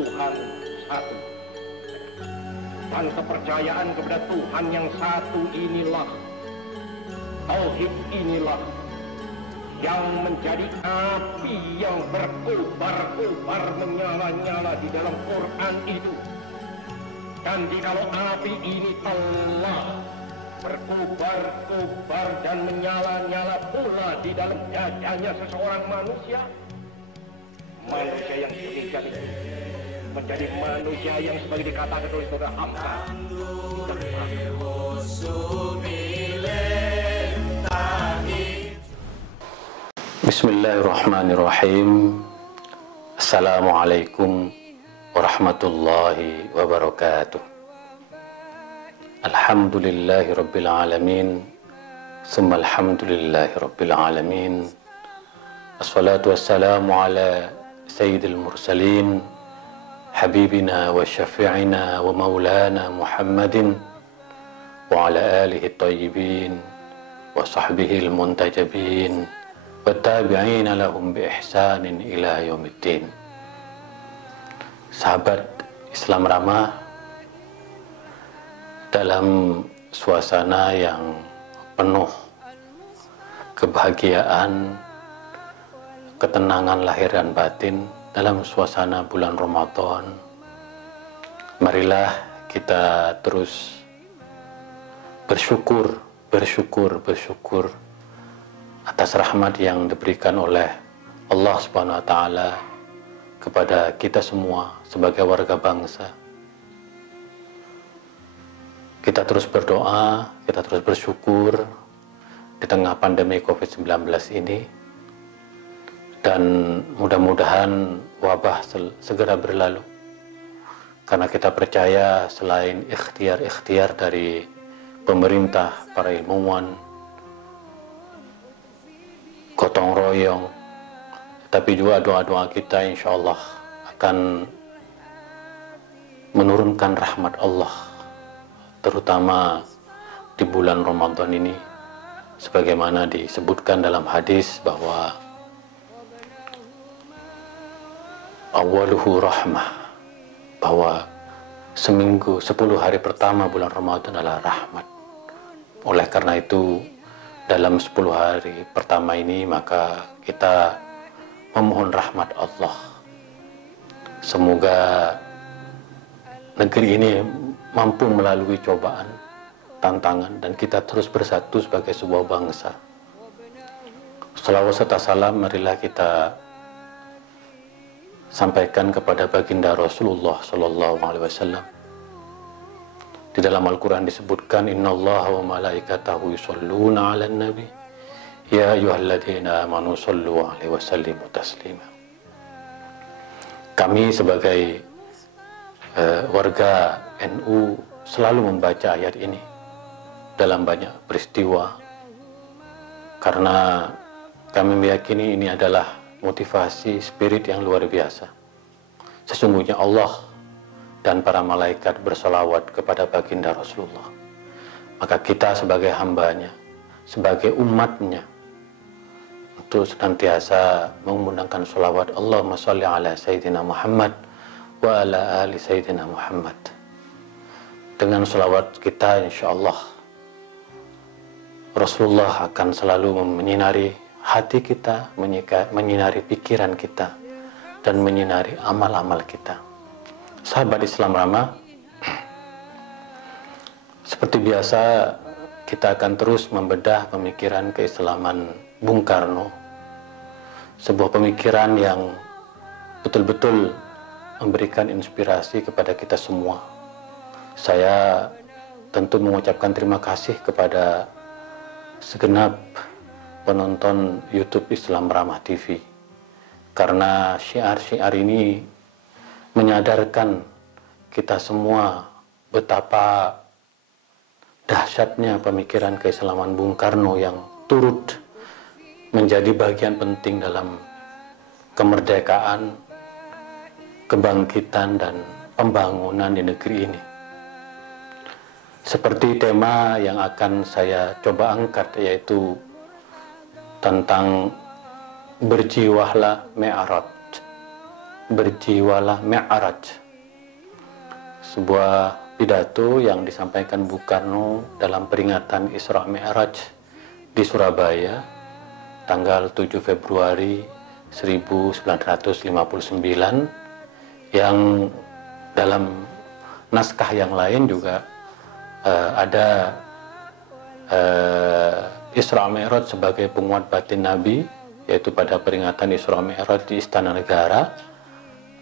Tuhan satu. Dan kepercayaan kepada Tuhan yang satu inilah, tauhid inilah, yang menjadi api yang berkobar-kobar menyala-nyala di dalam Quran itu. Dan jikalau api ini telah berkobar-kobar dan menyala-nyala pula di dalam dadanya seseorang manusia, manusia yang demikian itu menjadi manusia yang sebagai dikatakan oleh saudara Hamka, Bismillahirrahmanirrahim. Assalamualaikum warahmatullahi wabarakatuh. Alhamdulillahi rabbil alamin, summa alhamdulillahi rabbil alamin. Assalatu wassalamu ala sayyidil mursalin, habibina wa syafi'ina wa maulana Muhammadin wa ala alihi tayyibin wa sahbihi al-muntajabin wa tabi'ina lahum bi ihsanin ila yaumiddin. Sahabat Islam Ramah, dalam suasana yang penuh kebahagiaan, ketenangan lahir dan batin, dalam suasana bulan Ramadan, marilah kita terus bersyukur atas rahmat yang diberikan oleh Allah Subhanahu wa Ta'ala kepada kita semua sebagai warga bangsa. Kita terus berdoa, kita terus bersyukur di tengah pandemi COVID-19 ini, dan mudah-mudahan wabah segera berlalu, karena kita percaya selain ikhtiar dari pemerintah, para ilmuwan, gotong royong, tapi juga doa-doa kita insya Allah akan menurunkan rahmat Allah, terutama di bulan Ramadan ini, sebagaimana disebutkan dalam hadis bahwa awaluhu rahmah, bahwa seminggu 10 hari pertama bulan Ramadan adalah rahmat. Oleh karena itu, dalam 10 hari pertama ini maka kita memohon rahmat Allah. Semoga negeri ini mampu melalui cobaan, tantangan, dan kita terus bersatu sebagai sebuah bangsa. Salawat serta salam marilah kita sampaikan kepada baginda Rasulullah Sallallahu Alaihi Wasallam. Di dalam Al-Quran disebutkan, Innallaha wa malaikatahu yusholluna ala nabi ya ayyuhalladzina amanu shollu alaihi wa sallimu taslima. Kami sebagai warga NU selalu membaca ayat ini dalam banyak peristiwa, karena kami meyakini ini adalah motivasi spirit yang luar biasa. Sesungguhnya Allah dan para malaikat bersolawat kepada baginda Rasulullah. Maka kita sebagai hambanya, sebagai umatnya, untuk senantiasa mengundangkan solawat Allahumma sholli ala Sayyidina Muhammad wa ala ali Sayyidina Muhammad. Dengan solawat kita insya Allah Rasulullah akan selalu menyinari hati kita, menyinari pikiran kita, dan menyinari amal-amal kita. Sahabat Islam Ramah, seperti biasa kita akan terus membedah pemikiran keislaman Bung Karno, sebuah pemikiran yang betul-betul memberikan inspirasi kepada kita semua. Saya tentu mengucapkan terima kasih kepada segenap penonton YouTube Islam Ramah TV, karena syiar-syiar ini menyadarkan kita semua betapa dahsyatnya pemikiran keislaman Bung Karno yang turut menjadi bagian penting dalam kemerdekaan, kebangkitan, dan pembangunan di negeri ini. Seperti tema yang akan saya coba angkat, yaitu tentang berjiwahlah Mi'raj, berjiwalah Mi'raj, sebuah pidato yang disampaikan Bung Karno dalam peringatan Isra Mi'raj di Surabaya tanggal 7 Februari 1959, yang dalam naskah yang lain juga ada Isra Mi'raj sebagai penguat batin Nabi, yaitu pada peringatan Isra Mi'raj di Istana Negara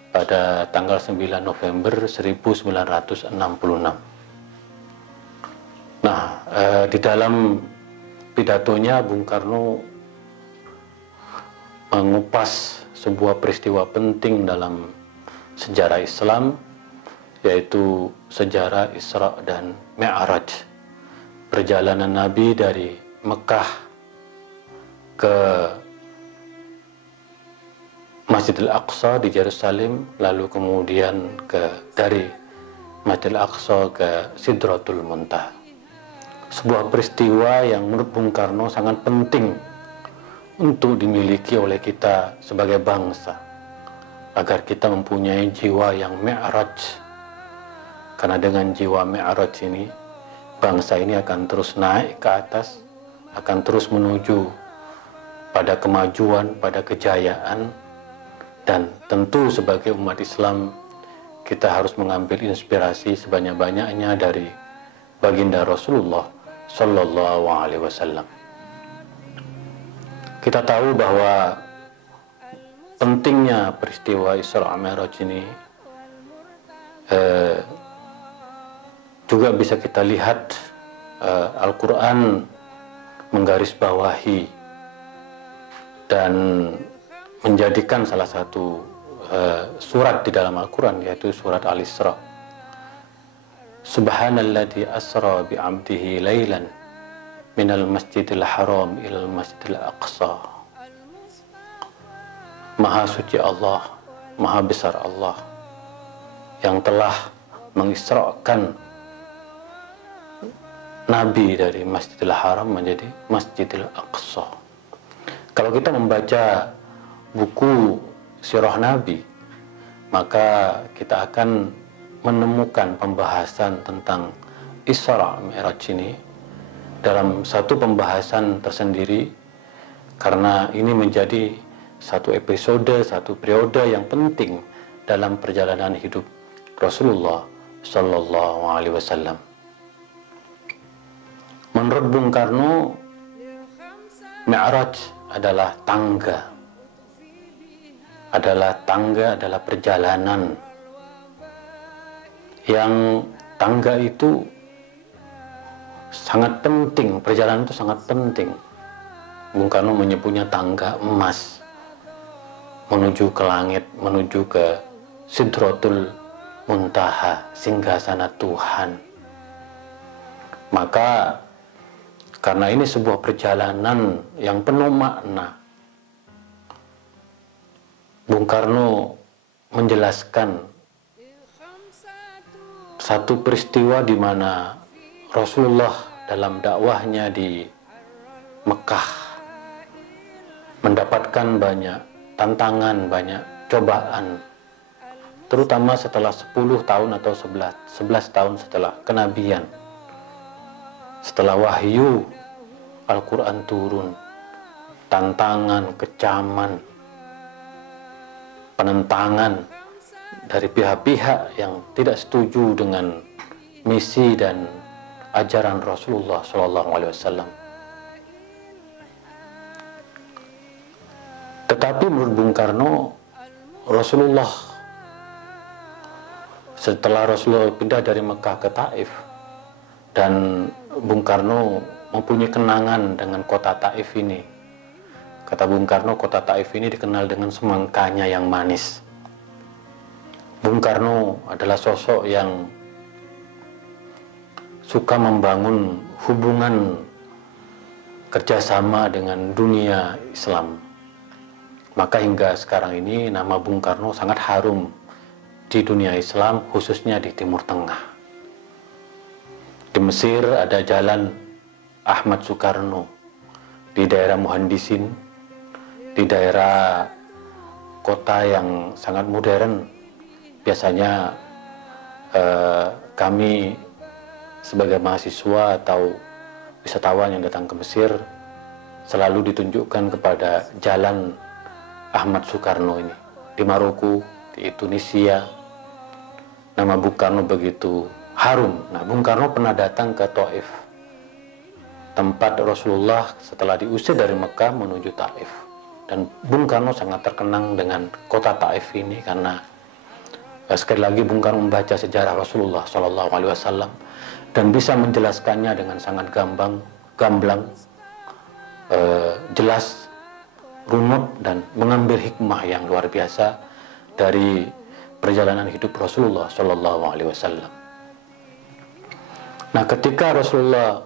pada tanggal 9 November 1966. Nah, di dalam pidatonya Bung Karno mengupas sebuah peristiwa penting dalam sejarah Islam, yaitu sejarah Isra dan Mi'raj, perjalanan Nabi dari Mekah ke Masjidil Aqsa di Yerusalem, lalu kemudian dari Masjidil Aqsa ke Sidratul Muntaha. Sebuah peristiwa yang menurut Bung Karno sangat penting untuk dimiliki oleh kita sebagai bangsa, agar kita mempunyai jiwa yang Mi'raj. Karena dengan jiwa Mi'raj ini, bangsa ini akan terus naik ke atas, akan terus menuju pada kemajuan, pada kejayaan. Dan tentu sebagai umat Islam, kita harus mengambil inspirasi sebanyak-banyaknya dari baginda Rasulullah Sallallahu Alaihi Wasallam. Kita tahu bahwa pentingnya peristiwa Isra Mi'raj ini juga bisa kita lihat Al-Quran menggarisbawahi dan menjadikan salah satu surat di dalam Al-Quran, yaitu surat Al-Isra. Subhanalladzi asra bi'abdihi laylan minal masjidil haram ilal masjidil aqsa. Maha suci Allah, maha besar Allah yang telah mengisrakan Nabi dari Masjidil Haram menjadi Masjidil Aqsa. Kalau kita membaca buku sirah Nabi, maka kita akan menemukan pembahasan tentang Isra Mi'raj ini dalam satu pembahasan tersendiri, karena ini menjadi satu episode, satu periode yang penting dalam perjalanan hidup Rasulullah Sallallahu Alaihi Wasallam. Menurut Bung Karno, Mi'raj adalah tangga, adalah perjalanan yang tangga itu sangat penting, perjalanan itu sangat penting. Bung Karno menyebutnya tangga emas menuju ke langit, menuju ke Sidratul Muntaha, singgasana Tuhan. Maka karena ini sebuah perjalanan yang penuh makna, Bung Karno menjelaskan satu peristiwa di mana Rasulullah dalam dakwahnya di Mekah mendapatkan banyak tantangan, banyak cobaan, terutama setelah 10 tahun atau 11 tahun setelah kenabian, setelah wahyu Al-Quran turun, tantangan, kecaman, penentangan dari pihak-pihak yang tidak setuju dengan misi dan ajaran Rasulullah SAW. Tetapi menurut Bung Karno, setelah Rasulullah pindah dari Mekah ke Taif, dan Bung Karno mempunyai kenangan dengan kota Taif ini. Kata Bung Karno, kota Taif ini dikenal dengan semangkanya yang manis. Bung Karno adalah sosok yang suka membangun hubungan kerjasama dengan dunia Islam. Maka hingga sekarang ini nama Bung Karno sangat harum di dunia Islam, khususnya di Timur Tengah. Di Mesir ada jalan Ahmad Soekarno, di daerah Muhandisin, di daerah kota yang sangat modern. Biasanya kami sebagai mahasiswa atau wisatawan yang datang ke Mesir selalu ditunjukkan kepada jalan Ahmad Soekarno ini. Di Maroko, di Tunisia, nama Bung Karno begitu harum. Nah, Bung Karno pernah datang ke Taif, tempat Rasulullah setelah diusir dari Mekah menuju Taif. Dan Bung Karno sangat terkenang dengan kota Taif ini karena sekali lagi Bung Karno membaca sejarah Rasulullah SAW dan bisa menjelaskannya dengan sangat gamblang, jelas, runut, dan mengambil hikmah yang luar biasa dari perjalanan hidup Rasulullah SAW. Nah, ketika Rasulullah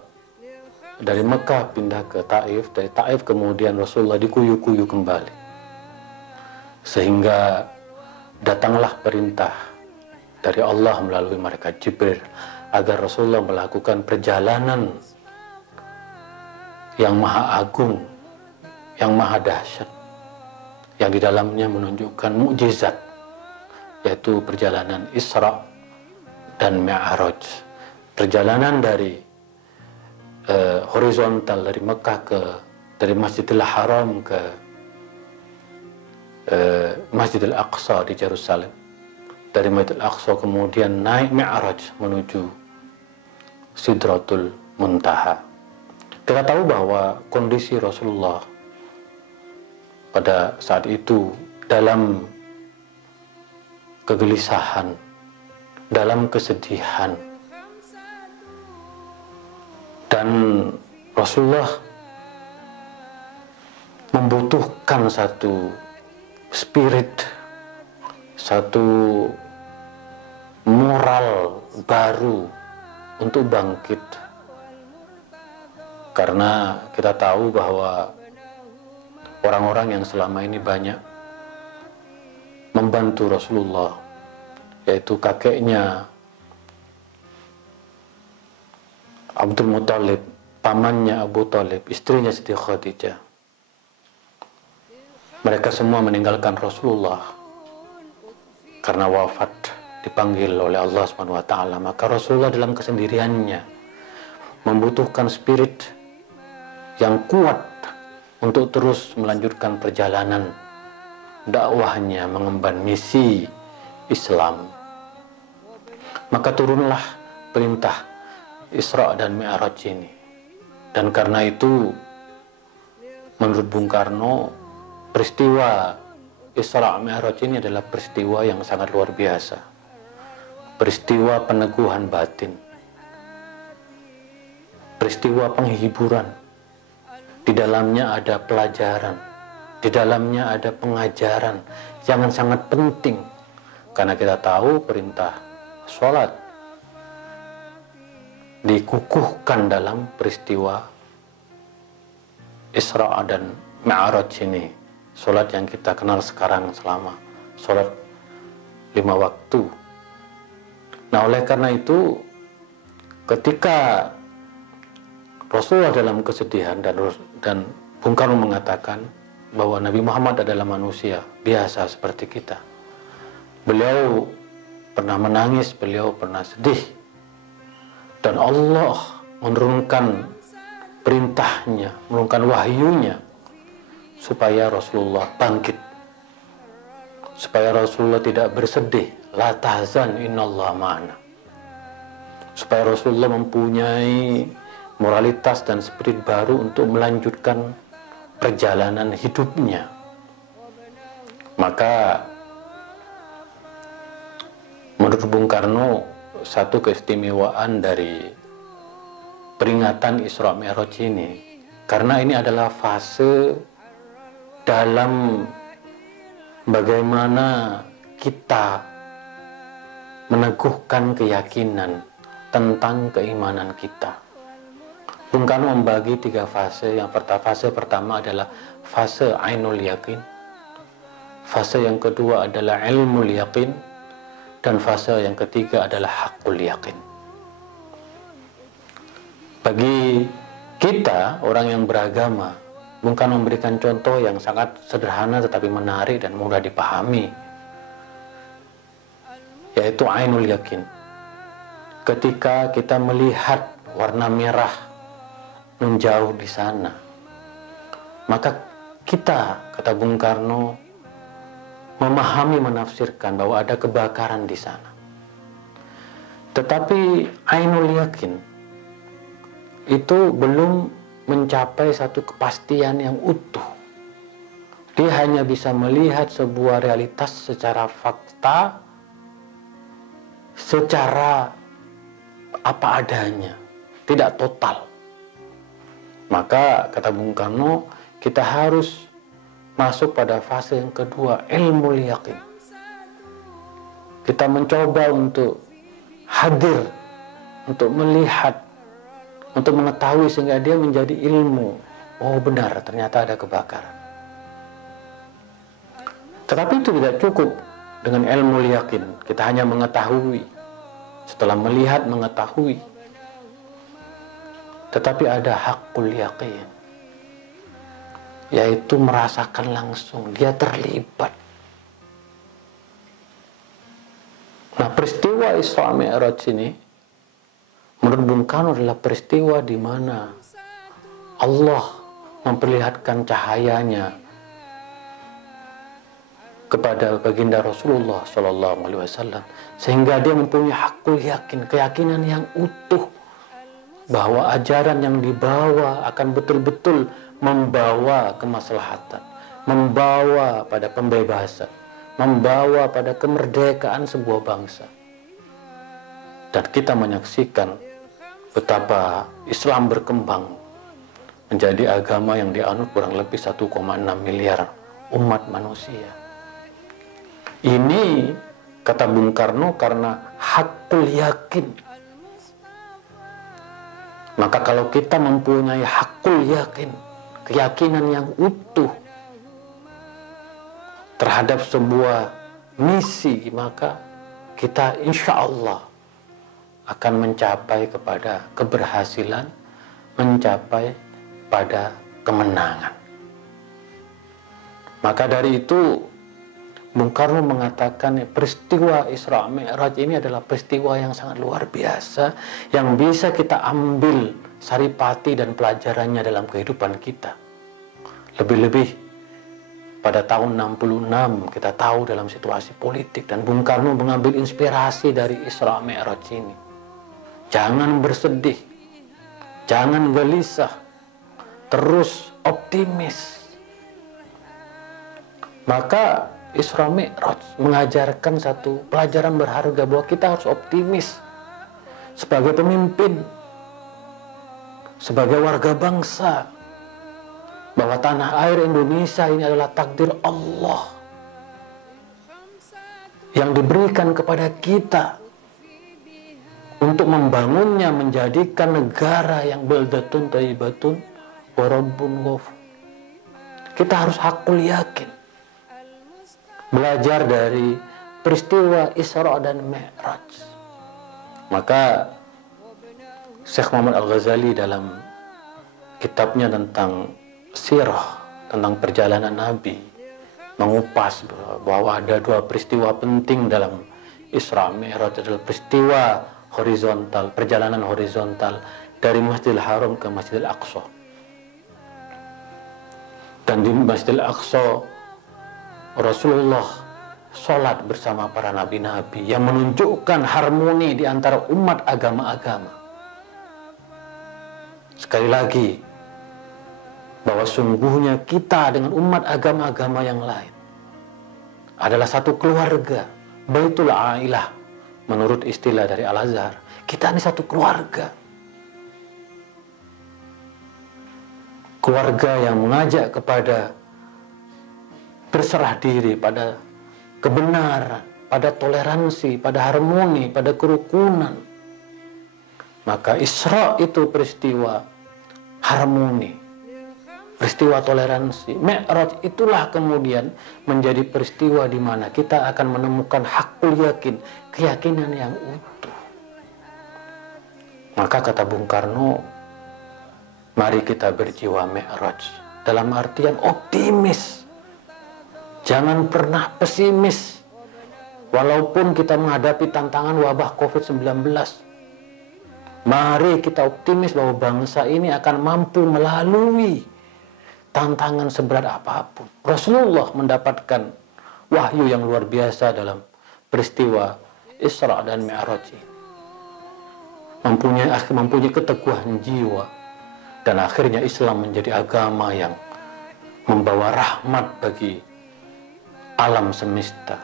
dari Mekah pindah ke Taif, dari Taif kemudian Rasulullah dikuyu-kuyu kembali, sehingga datanglah perintah dari Allah melalui malaikat Jibril agar Rasulullah melakukan perjalanan yang maha agung, yang maha dahsyat, yang di dalamnya menunjukkan mukjizat, yaitu perjalanan Isra dan Mi'raj. Perjalanan dari horizontal dari Mekah dari Masjidil Haram ke Masjidil Aqsa di Yerusalem. Dari Masjidil Aqsa kemudian naik Mi'raj menuju Sidratul Muntaha. Kita tahu bahwa kondisi Rasulullah pada saat itu dalam kegelisahan, dalam kesedihan, dan Rasulullah membutuhkan satu spirit, satu moral baru untuk bangkit. Karena kita tahu bahwa orang-orang yang selama ini banyak membantu Rasulullah, yaitu kakeknya Abdul Muthalib, pamannya Abu Thalib, istrinya Siti Khadijah. Mereka semua meninggalkan Rasulullah karena wafat, dipanggil oleh Allah SWT. Maka Rasulullah dalam kesendiriannya membutuhkan spirit yang kuat untuk terus melanjutkan perjalanan dakwahnya mengemban misi Islam. Maka turunlah perintah Isra dan Mi'raj ini. Dan karena itu menurut Bung Karno, peristiwa Isra Mi'raj ini adalah peristiwa yang sangat luar biasa, peristiwa peneguhan batin, peristiwa penghiburan. Di dalamnya ada pelajaran, di dalamnya ada pengajaran yang sangat penting. Karena kita tahu perintah sholat dikukuhkan dalam peristiwa Isra dan Mi'raj ini. Sholat yang kita kenal sekarang selama sholat 5 waktu. Nah, oleh karena itu ketika Rasulullah dalam kesedihan dan Bung Karno mengatakan bahwa Nabi Muhammad adalah manusia biasa seperti kita. Beliau pernah menangis, beliau pernah sedih, dan Allah menurunkan perintahnya, menurunkan wahyunya supaya Rasulullah bangkit, supaya Rasulullah tidak bersedih, la tahzan innallaha ma'ana, supaya Rasulullah mempunyai moralitas dan spirit baru untuk melanjutkan perjalanan hidupnya. Maka menurut Bung Karno, satu keistimewaan dari peringatan Isra Mi'raj ini, karena ini adalah fase dalam bagaimana kita meneguhkan keyakinan tentang keimanan kita. Bung Karno membagi 3 fase. Fase pertama adalah fase ainul yakin, fase yang kedua adalah ilmul yakin, dan fase yang ketiga adalah hakul yakin. Bagi kita orang yang beragama, Bung Karno memberikan contoh yang sangat sederhana tetapi menarik dan mudah dipahami, yaitu ainul yakin. Ketika kita melihat warna merah menjauh di sana, maka kita, kata Bung Karno, memahami, menafsirkan bahwa ada kebakaran di sana. Tetapi ainul yakin itu belum mencapai satu kepastian yang utuh. Dia hanya bisa melihat sebuah realitas secara fakta, secara apa adanya, tidak total. Maka kata Bung Karno, kita harus masuk pada fase yang kedua, ilmu yakin. Kita mencoba untuk hadir, untuk melihat, untuk mengetahui sehingga dia menjadi ilmu. Oh benar, ternyata ada kebakaran. Tetapi itu tidak cukup dengan ilmu yakin. Kita hanya mengetahui. Setelah melihat, mengetahui. Tetapi ada hakul yakin, yaitu merasakan langsung, dia terlibat. Nah, peristiwa Isra Mi'raj ini menurut Bung Karno adalah peristiwa di mana Allah memperlihatkan cahayanya kepada baginda Rasulullah SAW, sehingga dia mempunyai hakul yakin, keyakinan yang utuh bahwa ajaran yang dibawa akan betul-betul membawa kemaslahatan, membawa pada pembebasan, membawa pada kemerdekaan sebuah bangsa. Dan kita menyaksikan betapa Islam berkembang menjadi agama yang dianut kurang lebih 1,6 miliar umat manusia. Ini kata Bung Karno karena hakul yakin. Maka kalau kita mempunyai hakul yakin, keyakinan yang utuh terhadap sebuah misi, maka kita insya Allah akan mencapai kepada keberhasilan, mencapai pada kemenangan. Maka dari itu Bung Karno mengatakan peristiwa Isra Mi'raj ini adalah peristiwa yang sangat luar biasa, yang bisa kita ambil saripati dan pelajarannya dalam kehidupan kita. Lebih-lebih pada tahun 66 kita tahu dalam situasi politik, dan Bung Karno mengambil inspirasi dari Isra Mi'raj ini. Jangan bersedih, jangan gelisah, terus optimis. Maka Isra Mi'raj mengajarkan satu pelajaran berharga bahwa kita harus optimis sebagai pemimpin, sebagai warga bangsa, bahwa tanah air Indonesia ini adalah takdir Allah yang diberikan kepada kita untuk membangunnya, menjadikan negara yang baldatun thayyibatun wa rabbun ghafur. Kita harus hakul yakin, belajar dari peristiwa Isra dan Mi'raj. Maka Syekh Muhammad Al-Ghazali dalam kitabnya tentang sirah, tentang perjalanan Nabi, mengupas bahwa ada dua peristiwa penting dalam Isra Mi'raj. Adalah peristiwa horizontal, perjalanan horizontal dari Masjidil Haram ke Masjidil Aqsa. Dan di Masjidil Aqsa Rasulullah sholat bersama para nabi-nabi yang menunjukkan harmoni di antara umat agama-agama. Sekali lagi, bahwa sungguhnya kita dengan umat agama-agama yang lain adalah satu keluarga, Baitul Ailah, menurut istilah dari Al-Azhar. Kita ini satu keluarga. Keluarga yang mengajak kepada berserah diri pada kebenaran, pada toleransi, pada harmoni, pada kerukunan. Maka Isra itu peristiwa harmoni, peristiwa toleransi. Mi'raj itulah kemudian menjadi peristiwa di mana kita akan menemukan hakul yakin, keyakinan yang utuh. Maka kata Bung Karno, mari kita berjiwa Mi'raj, dalam artian optimis. Jangan pernah pesimis. Walaupun kita menghadapi tantangan wabah COVID-19, mari kita optimis bahwa bangsa ini akan mampu melalui tantangan seberat apapun. Rasulullah mendapatkan wahyu yang luar biasa dalam peristiwa Isra dan Mi'raj ini. Mempunyai keteguhan jiwa, dan akhirnya Islam menjadi agama yang membawa rahmat bagi alam semesta,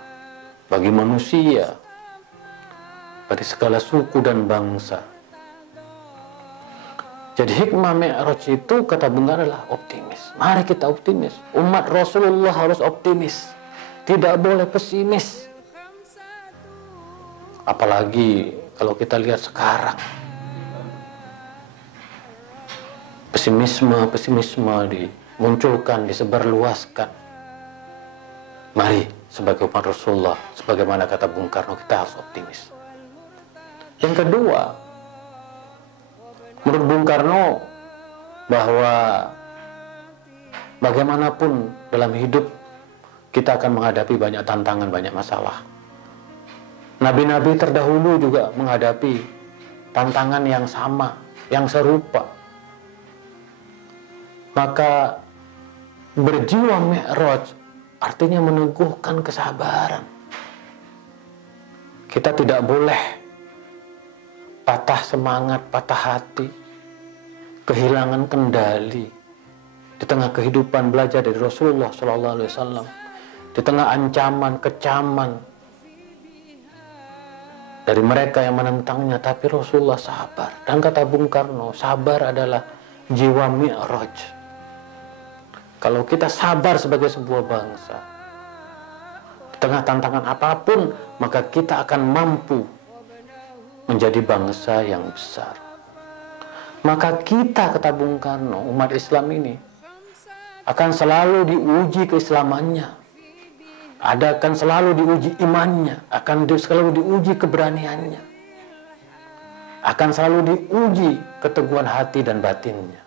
bagi manusia, bagi segala suku dan bangsa. Jadi hikmah Mi'raj itu, kata Bung Karno, adalah optimis. Mari kita optimis. Umat Rasulullah harus optimis, tidak boleh pesimis. Apalagi kalau kita lihat sekarang, pesimisme dimunculkan, disebarluaskan. Mari sebagai umat Rasulullah, sebagaimana kata Bung Karno, kita harus optimis. Yang kedua, menurut Bung Karno, bahwa bagaimanapun dalam hidup kita akan menghadapi banyak tantangan, banyak masalah. Nabi-nabi terdahulu juga menghadapi tantangan yang sama, yang serupa. Maka berjiwa Mi'raj artinya meneguhkan kesabaran. Kita tidak boleh patah semangat, patah hati, kehilangan kendali di tengah kehidupan belajar dari Rasulullah SAW, di tengah ancaman, kecaman dari mereka yang menentangnya, tapi Rasulullah sabar. Dan kata Bung Karno, sabar adalah jiwa Mi'raj. Kalau kita sabar sebagai sebuah bangsa, di tengah tantangan apapun, maka kita akan mampu menjadi bangsa yang besar. Maka kita, kata Bung Karno, umat Islam ini akan selalu diuji keislamannya, akan selalu diuji imannya, akan selalu diuji keberaniannya, akan selalu diuji keteguhan hati dan batinnya.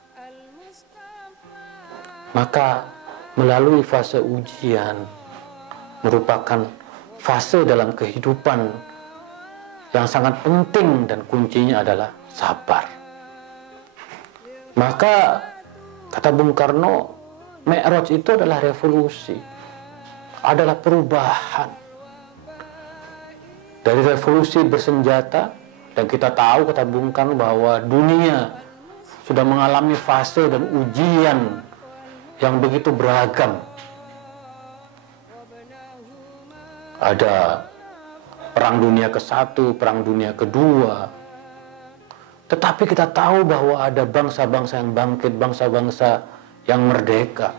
Maka melalui fase ujian merupakan fase dalam kehidupan yang sangat penting, dan kuncinya adalah sabar. Maka kata Bung Karno, Mi'raj itu adalah revolusi, adalah perubahan dari revolusi bersenjata. Dan kita tahu, kata Bung Karno, bahwa dunia sudah mengalami fase dan ujian yang begitu beragam. Ada Perang Dunia ke-1, Perang Dunia ke-2. Tetapi kita tahu bahwa ada bangsa-bangsa yang bangkit, bangsa-bangsa yang merdeka.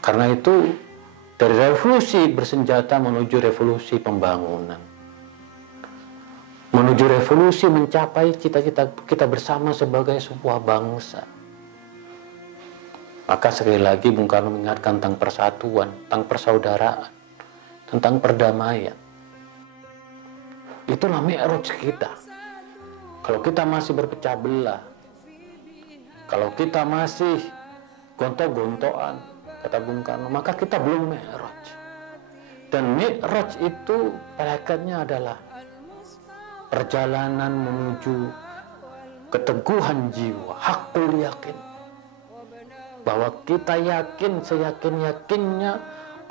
Karena itu, dari revolusi bersenjata menuju revolusi pembangunan, menuju revolusi mencapai cita-cita kita bersama sebagai sebuah bangsa. Maka sekali lagi Bung Karno mengingatkan tentang persatuan, tentang persaudaraan, tentang perdamaian. Itulah Mi'raj kita. Kalau kita masih berpecah belah, kalau kita masih gontok-gontokan, kata Bung Karno, maka kita belum Mi'raj. Dan Mi'raj itu hakikatnya adalah perjalanan menuju keteguhan jiwa, hakul yakin. Bahwa kita yakin, seyakin-yakinnya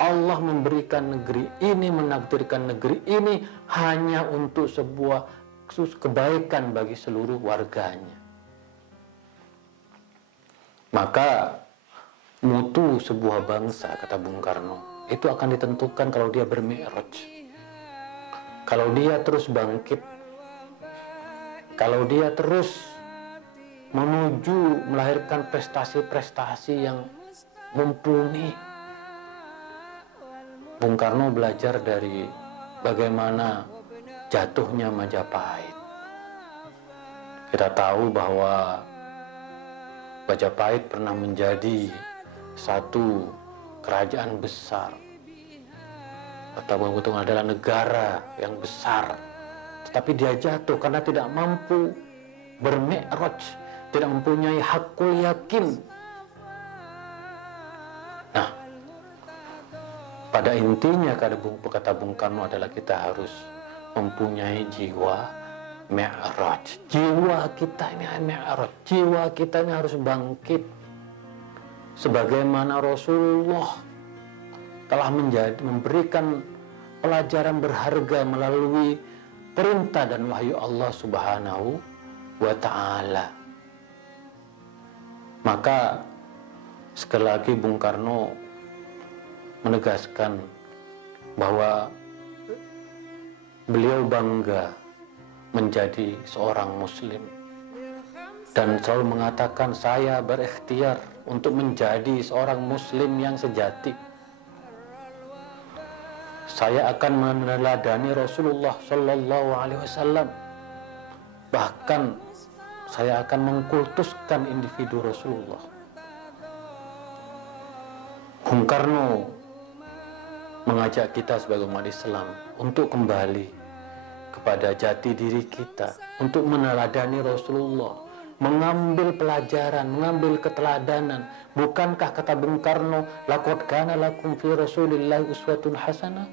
Allah memberikan negeri ini, menakdirkan negeri ini hanya untuk sebuah kebaikan bagi seluruh warganya. Maka mutu sebuah bangsa, kata Bung Karno, itu akan ditentukan kalau dia bermi'raj. Kalau dia terus bangkit, kalau dia terus menuju melahirkan prestasi-prestasi yang mumpuni. Bung Karno belajar dari bagaimana jatuhnya Majapahit. Kita tahu bahwa Majapahit pernah menjadi satu kerajaan besar, atau betul adalah negara yang besar, tetapi dia jatuh karena tidak mampu bermi'raj, tidak mempunyai hakul yakin Pada intinya kata Bung Karno adalah kita harus mempunyai jiwa mi'raj. Jiwa kita ini mi'raj, jiwa kita ini harus bangkit sebagaimana Rasulullah telah memberikan pelajaran berharga melalui perintah dan wahyu Allah Subhanahu wa ta'ala. Maka sekali lagi Bung Karno menegaskan bahwa beliau bangga menjadi seorang muslim dan selalu mengatakan, saya berikhtiar untuk menjadi seorang muslim yang sejati. Saya akan meneladani Rasulullah Shallallahu Alaihi Wasallam. Bahkan saya akan mengkultuskan individu Rasulullah. Bung Karno mengajak kita sebagai umat Islam untuk kembali kepada jati diri kita, untuk meneladani Rasulullah, mengambil pelajaran, mengambil keteladanan. Bukankah kata Bung Karno, laqad kana lakum fi Rasulillahi uswatun hasanah?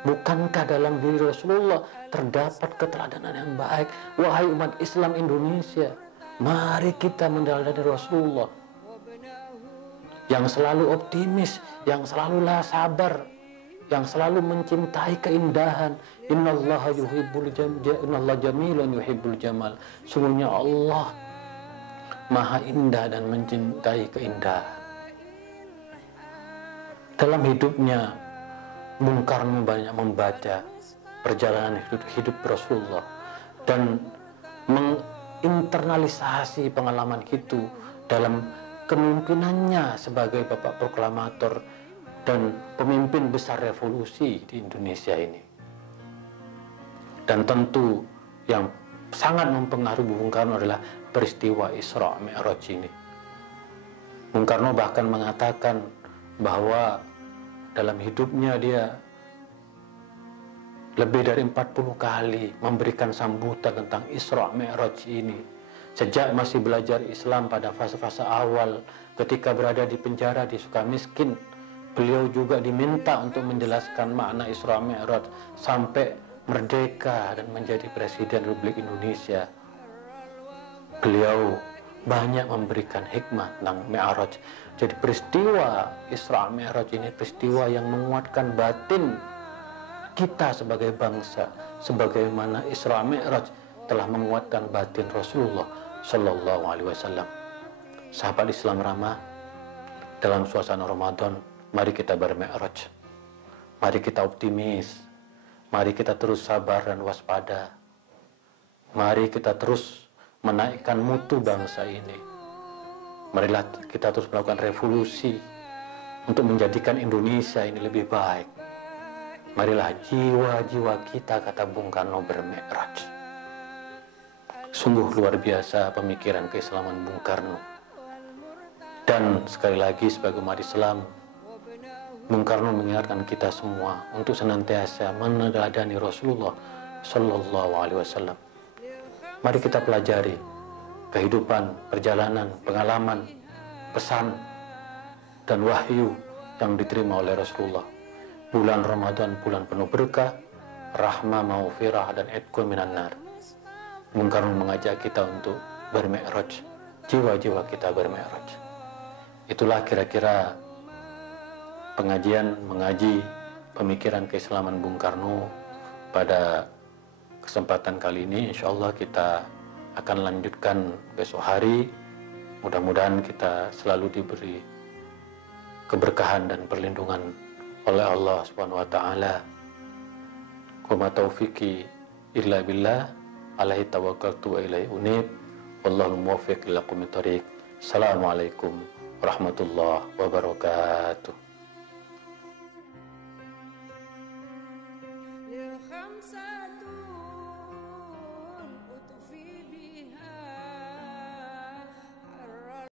Bukankah dalam diri Rasulullah terdapat keteladanan yang baik? Wahai umat Islam Indonesia, mari kita meneladani Rasulullah yang selalu optimis, yang selalu sabar, yang selalu mencintai keindahan. Innallaha jamilun yuhibbul jamal. Sungguhnya Allah Maha indah dan mencintai keindahan. Dalam hidupnya Bung Karno banyak membaca perjalanan hidup Rasulullah dan menginternalisasi pengalaman itu dalam kemungkinannya sebagai bapak proklamator dan pemimpin besar revolusi di Indonesia ini. Dan tentu yang sangat mempengaruhi Bung Karno adalah peristiwa Isra Mi'raj ini. Bung Karno bahkan mengatakan bahwa dalam hidupnya dia lebih dari 40 kali memberikan sambutan tentang Isra Mi'raj ini. Sejak masih belajar Islam pada fase-fase awal, ketika berada di penjara di Sukamiskin, beliau juga diminta untuk menjelaskan makna Isra Mi'raj sampai merdeka dan menjadi Presiden Republik Indonesia. Beliau banyak memberikan hikmah tentang Mi'raj. Jadi peristiwa Isra Mi'raj ini peristiwa yang menguatkan batin kita sebagai bangsa, sebagaimana Isra Mi'raj telah menguatkan batin Rasulullah Shallallahu Alaihi Wasallam. Sahabat Islam ramah, dalam suasana Ramadan, mari kita bermi'raj, mari kita optimis, mari kita terus sabar dan waspada, mari kita terus menaikkan mutu bangsa ini. Marilah kita terus melakukan revolusi untuk menjadikan Indonesia ini lebih baik. Marilah jiwa-jiwa kita, kata Bung Karno, bermi'raj. Sungguh luar biasa pemikiran keislaman Bung Karno. Dan sekali lagi sebagai umat Islam, Bung Karno mengingatkan kita semua untuk senantiasa meneladani Rasulullah Shallallahu Alaihi Wasallam. Mari kita pelajari kehidupan, perjalanan, pengalaman, pesan, dan wahyu yang diterima oleh Rasulullah. Bulan Ramadan, bulan penuh berkah, rahmah, maghfirah, dan itqun minan nar. Bung Karno mengajak kita untuk bermi'raj, jiwa-jiwa kita bermi'raj. Itulah kira-kira mengaji pemikiran keislaman Bung Karno pada kesempatan kali ini. Insya Allah kita akan lanjutkan besok hari. Mudah-mudahan kita selalu diberi keberkahan dan perlindungan oleh Allah Subhanahu wa taala. Wa ma taufiqi illa billah, alaihi tawakkaltu wa ilaihi unib. Wallahu muwaffiq ila aqwamit thoriq. Assalamualaikum warahmatullahi wabarakatuh.